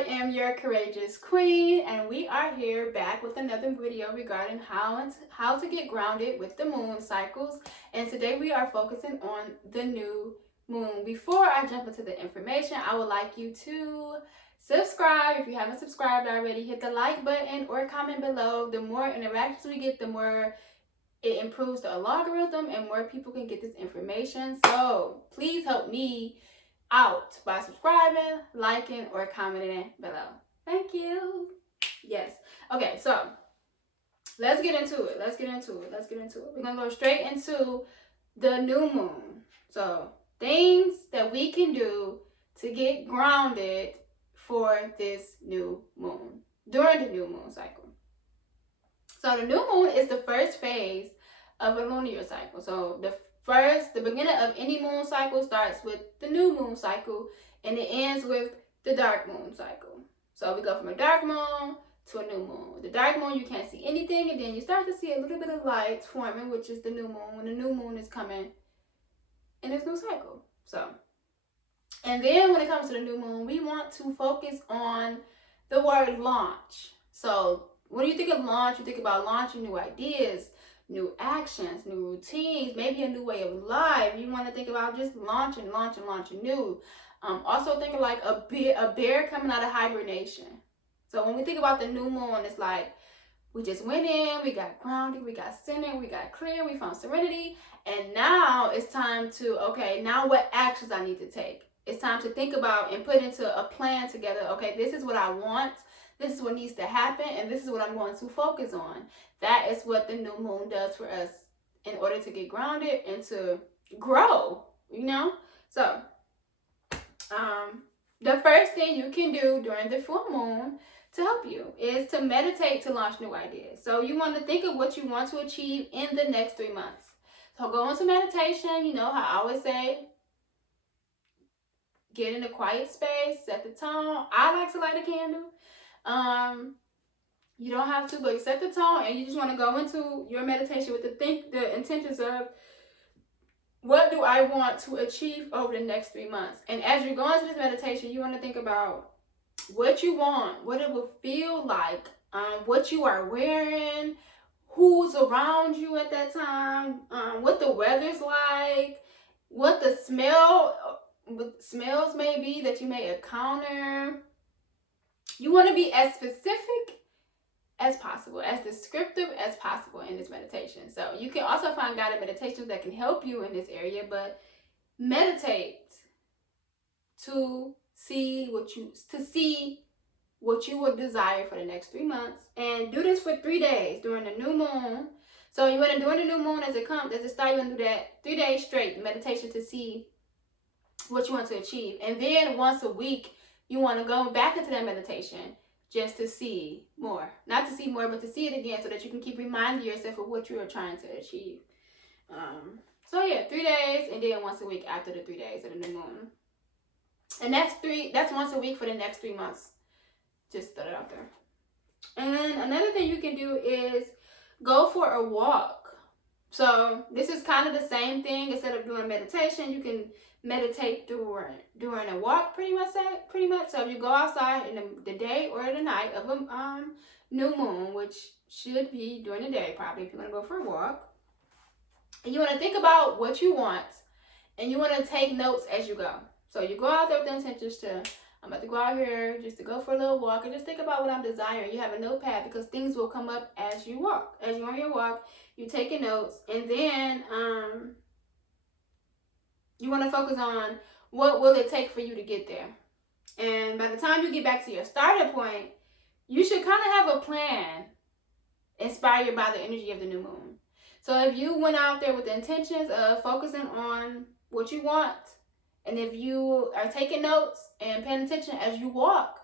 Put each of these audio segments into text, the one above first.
I am your courageous queen, and we are here back with another video regarding how to get grounded with the moon cycles. And today we are focusing on the new moon. Before I jump into the information, I would like you to subscribe if you haven't subscribed already. Hit the like button or comment below. The more interactions we get, the more it improves the algorithm and more people can get this information. So please help me out by subscribing, liking, or commenting below. Thank you. Yes. Okay, so let's get into it. We're gonna go straight into the new moon. So things that we can do to get grounded for this new moon during the new moon cycle. So the new moon is the first phase of a lunar cycle. So the beginning of any moon cycle starts with the new moon cycle and it ends with the dark moon cycle. So we go from a dark moon to a new moon. With the dark moon, you can't see anything, and then you start to see a little bit of light forming, which is the new moon, when the new moon is coming in this new cycle. So, and then when it comes to the new moon, we want to focus on the word launch. So when you think of launch, you think about launching new ideas, new actions, new routines, maybe a new way of life. You want to think about just launching new. Also think of like a bear coming out of hibernation. So when we think about the new moon, it's like we just went in, we got grounded, we got centered, we got clear, we found serenity, and now it's time to, okay, now what actions I need to take. It's time to think about and put into a plan together. Okay, this is what I want. This is what needs to happen, and this is what I'm going to focus on. That is what the new moon does for us in order to get grounded and to grow, you know? So, the first thing you can do during the full moon to help you is to meditate to launch new ideas. So you want to think of what you want to achieve in the next 3 months. So go into meditation. You know how I always say, get in a quiet space, set the tone. I like to light a candle. You don't have to, but you set the tone and you just want to go into your meditation with the intentions of, what do I want to achieve over the next 3 months? And as you're going through this meditation, you want to think about what you want, what it will feel like, what you are wearing, who's around you at that time, what the weather's like, what the smells may be that you may encounter. You want to be as specific as possible, as descriptive as possible in this meditation. So you can also find guided meditations that can help you in this area, but meditate to see what you would desire for the next 3 months, and do this for 3 days during the new moon. So you want to, during the new moon, as it starts, you want to do that 3 days straight meditation to see what you want to achieve, and then once a week you want to go back into that meditation just to see more. Not to see more, but to see it again so that you can keep reminding yourself of what you are trying to achieve. So yeah, 3 days and then once a week after the 3 days of the new moon. And that's once a week for the next 3 months. Just throw it out there. And then another thing you can do is go for a walk. So this is kind of the same thing. Instead of doing meditation, you can meditate during a walk, pretty much. So if you go outside in the day or the night of a new moon, which should be during the day probably if you want to go for a walk, and you want to think about what you want, and you want to take notes as you go. So you go out there with the intentions to, I'm about to go out here just to go for a little walk, and just think about what I'm desiring. You have a notepad because things will come up as you walk. As you're on your walk, you're taking notes, and then you want to focus on what will it take for you to get there. And by the time you get back to your starting point, you should kind of have a plan inspired by the energy of the new moon. So if you went out there with the intentions of focusing on what you want, and if you are taking notes and paying attention as you walk,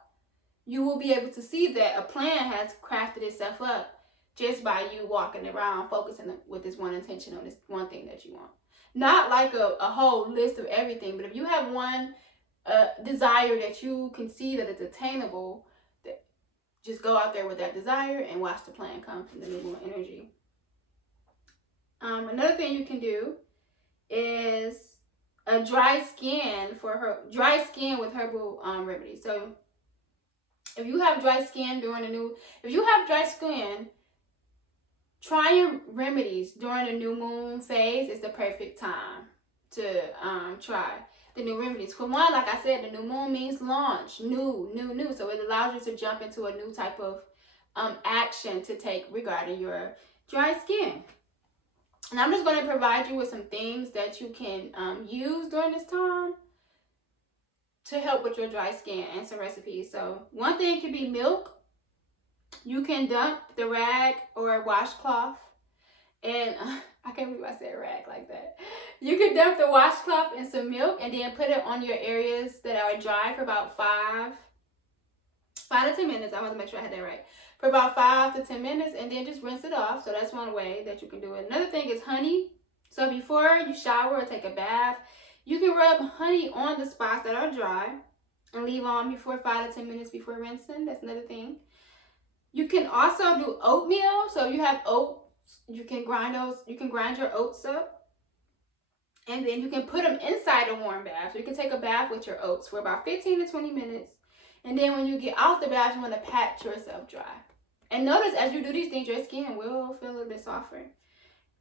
you will be able to see that a plan has crafted itself up just by you walking around, focusing with this one intention on this one thing that you want. Not like a whole list of everything, but if you have one desire that you can see that it's attainable, just go out there with that desire and watch the plan come from the new moon energy. Another thing you can do is a dry skin with herbal remedies. So If you have dry skin if you have dry skin, trying remedies during the new moon phase is the perfect time to try the new remedies. For one, like I said, the new moon means launch, new. So it allows you to jump into a new type of action to take regarding your dry skin. And I'm just going to provide you with some things that you can use during this time to help with your dry skin and some recipes. So one thing could be milk. You can dump the rag or washcloth, and I can't believe I said rag like that. You can dump the washcloth in some milk and then put it on your areas that are dry for about 5 to 10 minutes. I want to make sure I had that right. For about 5 to 10 minutes, and then just rinse it off. So that's one way that you can do it. Another thing is honey. So before you shower or take a bath, you can rub honey on the spots that are dry and leave on before 5 to 10 minutes before rinsing. That's another thing. You can also do oatmeal. So you have oats, you can grind your oats up, and then you can put them inside a warm bath. So you can take a bath with your oats for about 15 to 20 minutes. And then when you get out the bath, you want to pat yourself dry. And notice as you do these things, your skin will feel a little bit softer.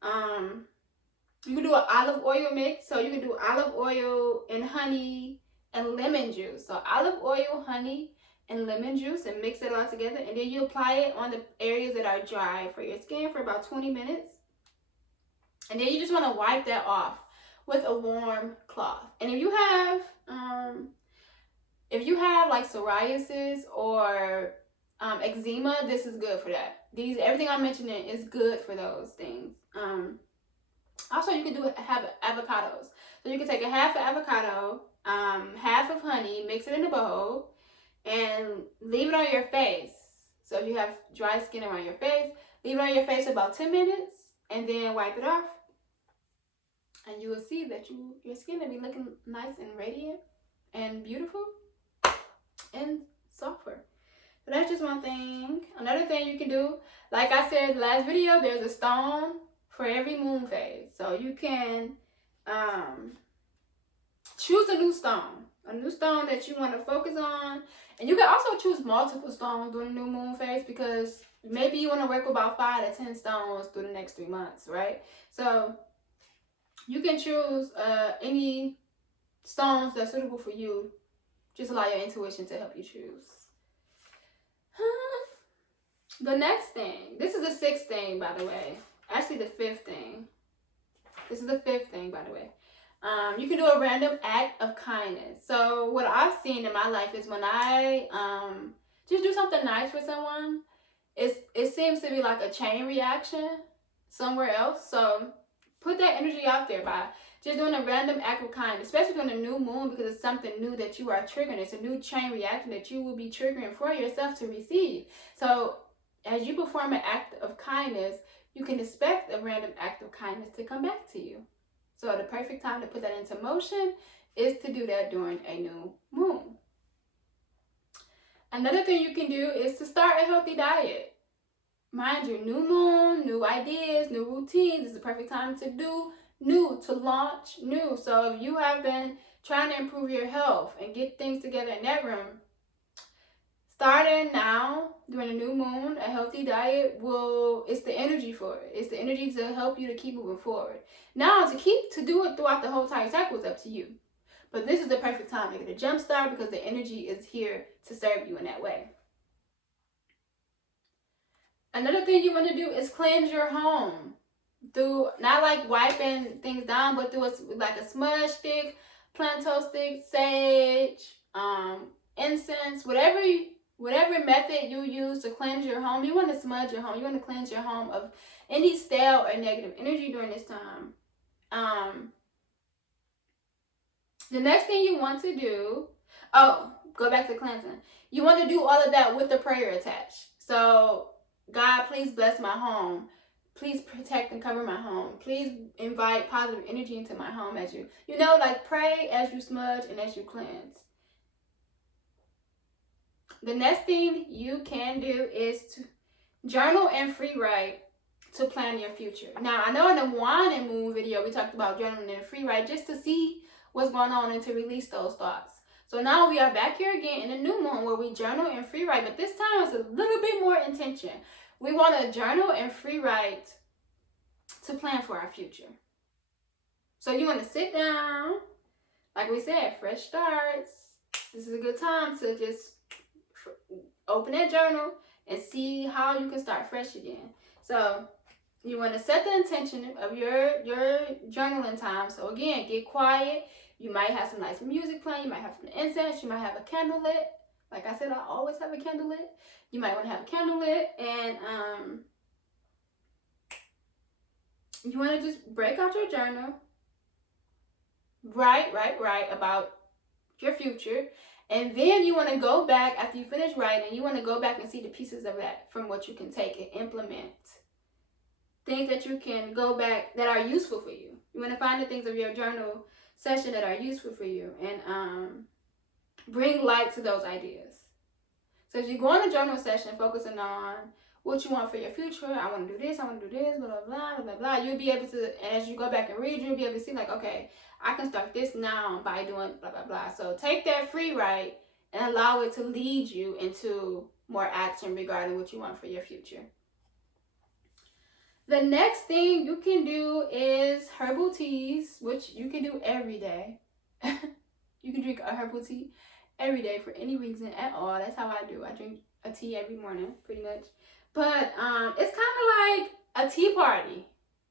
You can do an olive oil mix. So you can do olive oil and honey and lemon juice. So olive oil, honey, and lemon juice, and mix it all together. And then you apply it on the areas that are dry for your skin for about 20 minutes. And then you just want to wipe that off with a warm cloth. And if you have like psoriasis or eczema, this is good for that. Everything I'm mentioning is good for those things. Also, you can have avocados. So you can take a half of avocado, half of honey, mix it in a bowl, and leave it on your face. So if you have dry skin around your face, leave it on your face for about 10 minutes, and then wipe it off. And you will see that your skin will be looking nice and radiant and beautiful and softer. So that's just one thing. Another thing you can do, like I said in the last video, there's a stone for every moon phase. So you can choose a new stone that you want to focus on. And you can also choose multiple stones during the new moon phase, because maybe you want to work with about 5 to 10 stones through the next 3 months, right? So you can choose any stones that's suitable for you. Just allow your intuition to help you choose. The next thing, this is the 6th thing, by the way. Actually, the 5th thing. This is the 5th thing, by the way. You can do a random act of kindness. So what I've seen in my life is when I just do something nice for someone, it seems to be like a chain reaction somewhere else. So put that energy out there by just doing a random act of kindness, especially during a new moon, because it's something new that you are triggering. It's a new chain reaction that you will be triggering for yourself to receive. So as you perform an act of kindness, you can expect a random act of kindness to come back to you. So the perfect time to put that into motion is to do that during a new moon. Another thing you can do is to start a healthy diet. Mind you, new moon, new ideas, new routines is the perfect time to do new, to launch new. So if you have been trying to improve your health and get things together in that room, starting now during a new moon, a healthy diet it's the energy for it. It's the energy to help you to keep moving forward. Now, to do it throughout the whole entire cycle is up to you. But this is the perfect time to get a jump start, because the energy is here to serve you in that way. Another thing you want to do is cleanse your home. Through, not like wiping things down, but through like a smudge stick, plantain stick, sage, incense, whatever method you use to cleanse your home. You want to smudge your home. You want to cleanse your home of any stale or negative energy during this time. The next thing you want to do, go back to cleansing. You want to do all of that with the prayer attached. So, God, please bless my home. Please protect and cover my home. Please invite positive energy into my home as you pray as you smudge and as you cleanse. The next thing you can do is to journal and free write to plan your future. Now, I know in the wine and moon video, we talked about journaling and free write just to see what's going on and to release those thoughts. So now we are back here again in the new moon where we journal and free write, but this time it's a little bit more intention. We want to journal and free write to plan for our future. So you want to sit down, like we said, fresh starts. This is a good time to just open that journal and see how you can start fresh again. So you want to set the intention of your journaling time. So again, get quiet. You might have some nice music playing. You might have some incense. You might have a candle lit. Like I said, I always have a candle lit. You might want to have a candle lit, and you want to just break out your journal. Write about your future. And then you want to go back after you finish writing. You want to go back and see the pieces of that from what you can take and implement. Things that you can go back that are useful for you. You want to find the things of your journal session that are useful for you and bring light to those ideas. So if you go on a journal session focusing on what you want for your future, I want to do this, I want to do this, blah, blah, blah, blah, blah, you'll be able to, as you go back and read, you'll be able to see like, okay, I can start this now by doing blah, blah, blah. So take that free write and allow it to lead you into more action regarding what you want for your future. The next thing you can do is herbal teas, which you can do every day. You can drink a herbal tea every day for any reason at all. That's how I do. I drink a tea every morning, pretty much. But it's kind of like a tea party.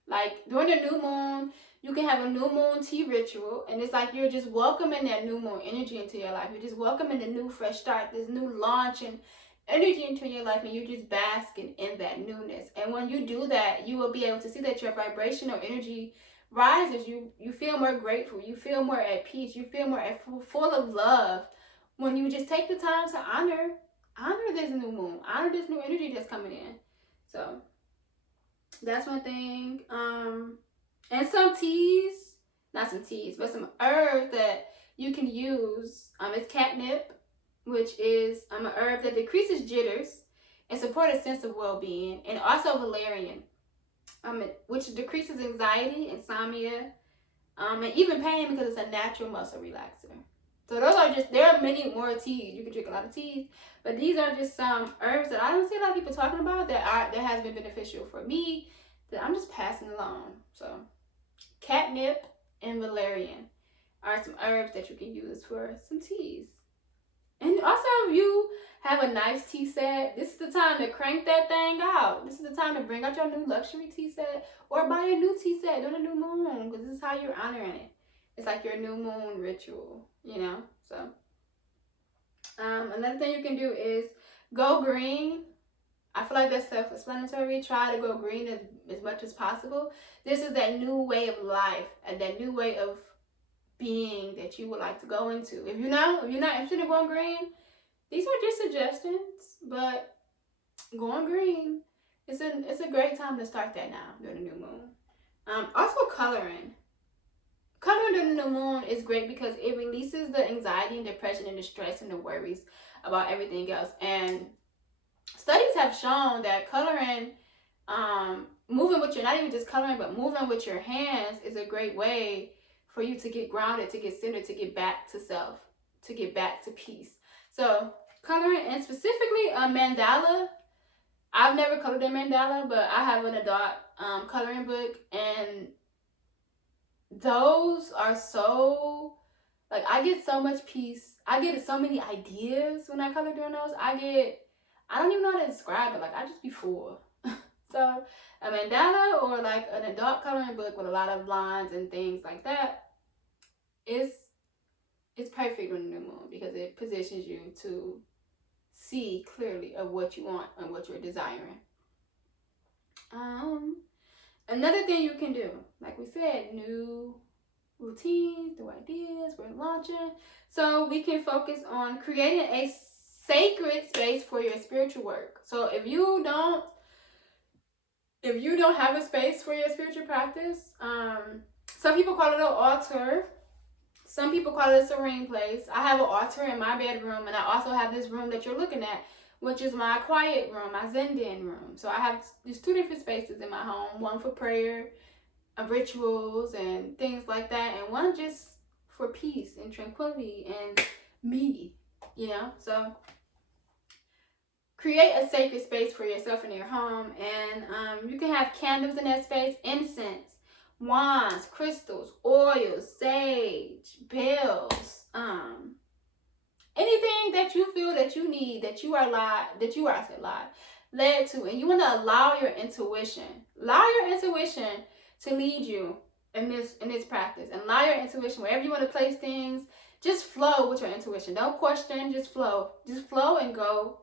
Like during the new moon, you can have a new moon tea ritual, and it's like you're just welcoming that new moon energy into your life. You're just welcoming the new fresh start, this new launch and energy into your life, and you're just basking in that newness. And when you do that, you will be able to see that your vibrational energy rises. You feel more grateful. You feel more at peace. You feel more full of love when you just take the time to honor this new moon, honor this new energy that's coming in. So that's one thing. And some teas, not some teas, but some herbs that you can use. It's catnip, which is an herb that decreases jitters and supports a sense of well-being, and also valerian, which decreases anxiety, insomnia, and even pain because it's a natural muscle relaxer. So those are just, there are many more teas. You can drink a lot of teas, but these are just some herbs that I don't see a lot of people talking about that has been beneficial for me, that I'm just passing along. So catnip and valerian are some herbs that you can use for some teas. And also, if you have a nice tea set, this is the time to crank that thing out. This is the time to bring out your new luxury tea set, or buy a new tea set during the new moon, because this is how you're honoring it. It's like your new moon ritual, you know? So another thing you can do is go green. I feel like that's self-explanatory. Try to go green as much as possible. This is that new way of life and that new way of being that you would like to go into. If you're not interested in going green, these are just suggestions, but going green, it's a great time to start that now during the new moon. Also coloring. Coloring during the new moon is great because it releases the anxiety and depression and the stress and the worries about everything else. And studies have shown that coloring, moving with your, not even just coloring, but moving with your hands is a great way for you to get grounded, to get centered, to get back to self, to get back to peace. So coloring, and specifically a mandala. I've never colored a mandala, but I have an adult coloring book, and those are so, like, I get so much peace. I get so many ideas when I color during those. I don't even know how to describe it. Like, I just be full. So a mandala or like an adult coloring book with a lot of lines and things like that, it's perfect on the new moon because it positions you to see clearly of what you want and what you're desiring. Another thing you can do, like we said, new routines, new ideas, we're launching. So we can focus on creating a sacred space for your spiritual work. So if you don't have a space for your spiritual practice, some people call it an altar. Some people call it a serene place. I have an altar in my bedroom, and I also have this room that you're looking at, which is my quiet room, my Zen Den room. So I have these two different spaces in my home, one for prayer, rituals, and things like that, and one just for peace and tranquility and me, So create a sacred space for yourself in your home, and you can have candles in that space, incense, wands, crystals, oils, sage, bells, anything that you feel that you need, that you are led to, and you want to allow your intuition to lead you in this practice, and allow your intuition wherever you want to place things. Just flow with your intuition. Don't question. Just flow and go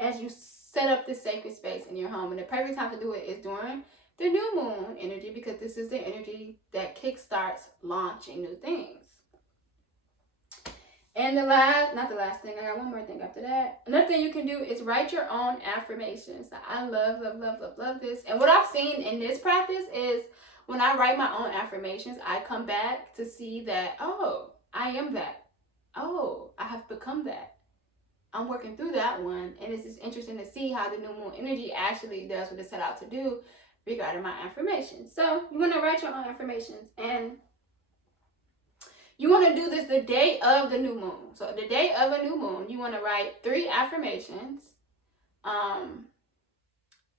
as you set up this sacred space in your home. And the perfect time to do it is during the new moon energy, because this is the energy that kickstarts launching new things. And not the last thing, I got one more thing after that. Another thing you can do is write your own affirmations. I love this. And what I've seen in this practice is when I write my own affirmations, I come back to see that, oh, I am that. Oh, I have become that. I'm working through that one. And it's just interesting to see how the new moon energy actually does what it set out to do regarding my affirmations. So you want to write your own affirmations, and you want to do this the day of the new moon. So the day of a new moon, you want to write 3 affirmations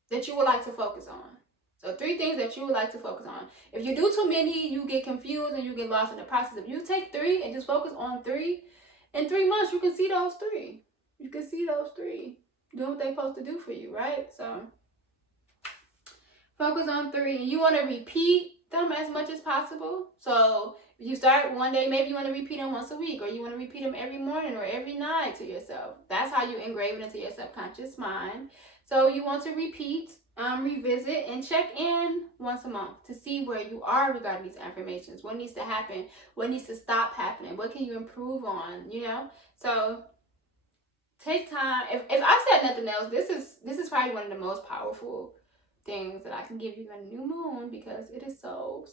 that you would like to focus on. So 3 things that you would like to focus on. If you do too many, you get confused and you get lost in the process. If you take 3 and just focus on 3, in 3 months, you can see those 3. You can see those 3 do what they're supposed to do for you, right? So focus on 3. And you want to repeat them as much as possible. So if you start one day, maybe you want to repeat them once a week, or you want to repeat them every morning or every night to yourself. That's how you engrave it into your subconscious mind. So you want to repeat, revisit, and check in once a month to see where you are regarding these affirmations. What needs to happen? What needs to stop happening? What can you improve on? So take time. If I said nothing else, this is probably one of the most powerful things that I can give you in a new moon, because it is so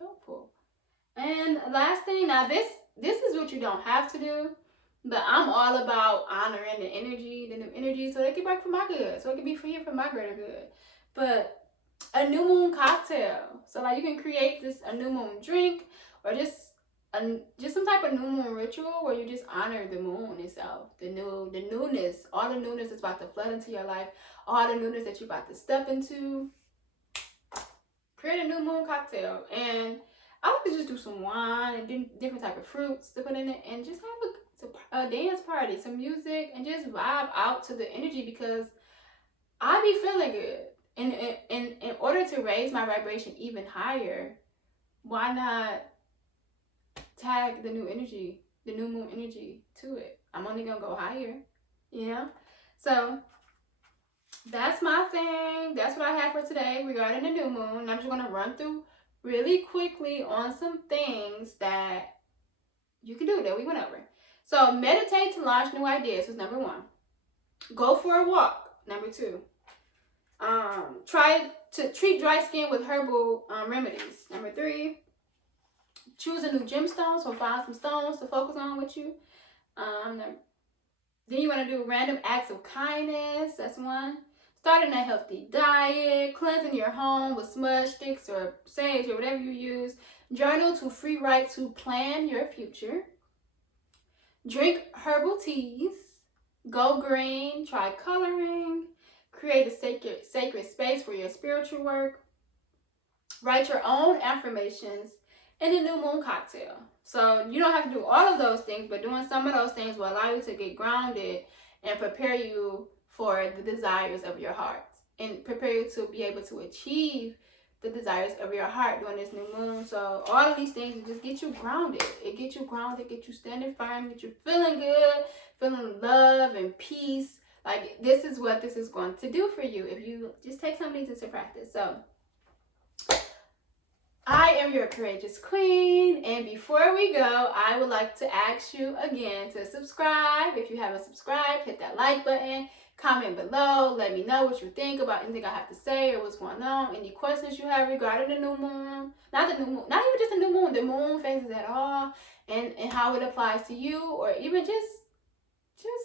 helpful. And last thing, now this is what you don't have to do, but I'm all about honoring the new energy, so it can work for my good, so it can be for you for my greater good. But a new moon cocktail, so like you can create a new moon drink, or just some type of new moon ritual where you just honor the moon itself, the newness, all the newness that's about to flood into your life, all the newness that you're about to step into. Create a new moon cocktail, and I like to just do some wine and different type of fruits to put in it, and just have a dance party, some music, and just vibe out to the energy, because I be feeling good. And in order to raise my vibration even higher, why not tag the new moon energy to it? I'm only gonna go higher, So that's my thing. That's what I have for today regarding the new moon. I'm just gonna run through really quickly on some things that you can do that we went over. So meditate to launch new ideas was number 1. Go for a walk, number 2. Try to treat dry skin with herbal remedies, number 3. Choose a new gemstone, so find some stones to focus on with you. Then you want to do random acts of kindness, that's 1. Starting a healthy diet, cleansing your home with smudge sticks or sage or whatever you use. Journal to free write to plan your future. Drink herbal teas. Go green. Try coloring. Create a sacred space for your spiritual work. Write your own affirmations in a new moon cocktail. So you don't have to do all of those things, but doing some of those things will allow you to get grounded and prepare you for the desires of your heart, and prepare you to be able to achieve the desires of your heart during this new moon. So all of these things just get you grounded. It gets you grounded, get you standing firm, get you feeling good, feeling love and peace. Like, this is what this is going to do for you if you just take some of these into practice. So I am your courageous queen, and before we go, I would like to ask you again to subscribe. If you haven't subscribed, hit that like button. Comment below. Let me know what you think about anything I have to say or what's going on. Any questions you have regarding the new moon. Not the new moon. Not even just the new moon. The moon phases at all. And how it applies to you. Or even just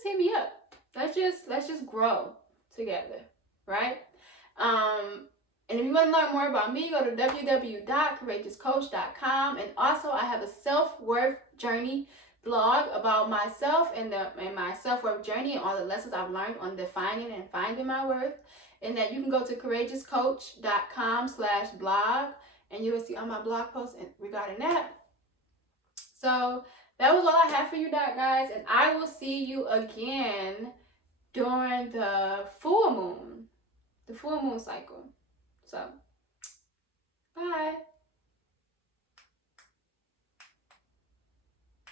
hit me up. Let's just grow together. Right? And if you want to learn more about me, go to www.courageouscoach.com. And also, I have a self-worth journey blog about myself and my self-worth journey and all the lessons I've learned on defining and finding my worth. And that you can go to courageouscoach.com/blog and you will see all my blog posts regarding that. So that was all I have for you guys, and I will see you again during the full moon cycle. So bye.